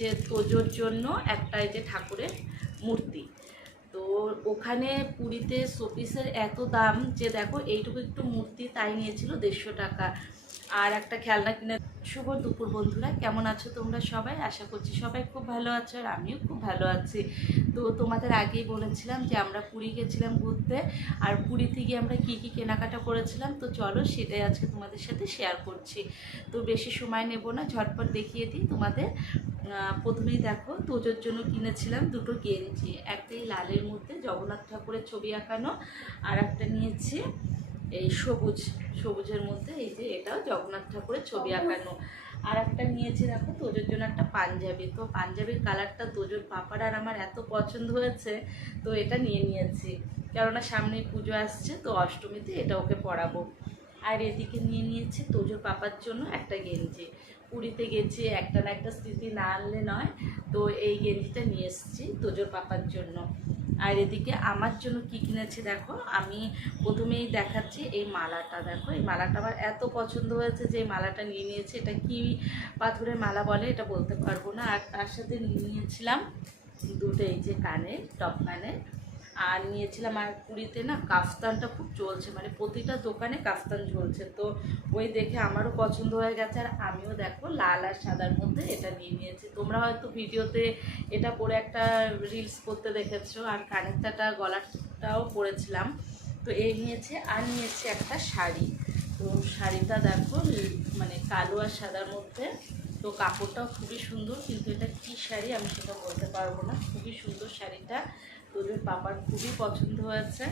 যে তোজোর জন্য একটা এই যে ঠাকুরের মূর্তি। তো ওখানে পুরীতে শোপিসের এত দাম যে দেখো, এইটুকু একটু মূর্তি তাই নিয়েছিল দেড়শো টাকা। আর একটা খেলনা কিনে শুভ দুপুর বন্ধুরা, কেমন আছো তোমরা সবাই? আশা করছি সবাই খুব ভালো আছো আর আমিও খুব ভালো আছি। তো তোমাদের আগেই বলেছিলাম যে আমরা পুরী গেছিলাম ঘুরতে, আর পুরীতে গিয়ে আমরা কী কী কেনাকাটা করেছিলাম, তো চলো সেটাই আজকে তোমাদের সাথে শেয়ার করছি। তো বেশি সময় নেব না, ঝটপট দেখিয়ে দিই তোমাদের। প্রথমেই দেখো, তোজোর জন্য কিনেছিলাম দুটো গেঞ্জি, একটাই লালের মধ্যে জগন্নাথ ঠাকুরের ছবি আঁকানো, আর একটা নিয়েছি এই সবুজ সবুজের মধ্যে এই যে এটাও জগন্নাথ ঠাকুরের ছবি আঁকানো। আর একটা নিয়েছি দেখো তোজোর জন্য একটা পাঞ্জাবি। তো পাঞ্জাবির কালারটা তোজোর পাপার আর আমার এত পছন্দ হয়েছে তো এটা নিয়ে নিয়েছি। কেননা সামনে পুজো আসছে তো অষ্টমীতে এটা ওকে পরাবো। আর এদিকে নিয়ে নিয়েছি তোজোর পাপার জন্য একটা গেঞ্জি। পুরীতে গেছি একটা না একটা স্মৃতি না আনলে নয় তো এই গেঞ্জিটা নিয়ে এসেছি তোজোর পাপার জন্য। আর এদিকে আমার জন্য কি কিনেছে দেখো, আমি প্রথমেই দেখাচ্ছি এই মালাটা, দেখো, এই মালাটা আমার এত পছন্দ হয়েছে যে মালাটা নিয়ে নিয়েছে। এটা কি পাথরের মালা বলে এটা বলতে পারব না। আর তার সাথে নিয়ে নিয়েছিলাম দুটো এই যে কানের টপ কানের আর নিয়েছিলাম আর পুরীতে না কাফতানটা খুব চলছে মানে প্রতিটা দোকানে কাফতান ঝুলছে। তো ওই দেখে আমারও পছন্দ হয়ে গেছে আর আমিও দেখো লাল আর সাদার মধ্যে এটা নিয়ে নিয়েছি। তোমরা হয়তো ভিডিওতে এটা পরে একটা রিলস করতে দেখেছ আর কানেরটাটা, গলাটাও পরেছিলাম। তো এই নিয়েছে আর নিয়েছে একটা শাড়ি। তো শাড়িটা দেখো মানে কালো আর সাদার মধ্যে। তো কাপড়টাও খুবই সুন্দর, কিন্তু এটা কী শাড়ি আমি সেটা বলতে পারব না। খুবই সুন্দর শাড়িটা। তোদের পাপার খুবই পছন্দ হয়েছে।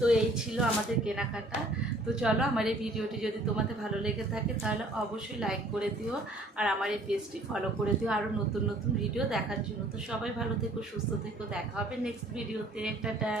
তো এই ছিল আমাদের কেনাকাটা। তো চলো আমার এই ভিডিওটি যদি তোমাদের ভালো লেগে থাকে তাহলে অবশ্যই লাইক করে দিও আর আমার এই পেজটি ফলো করে দিও। আরও নতুন নতুন ভিডিও দেখার জন্য। তো সবাই ভালো থেকো, সুস্থ থেকো। দেখা হবে নেক্সট ভিডিওতে টাটা।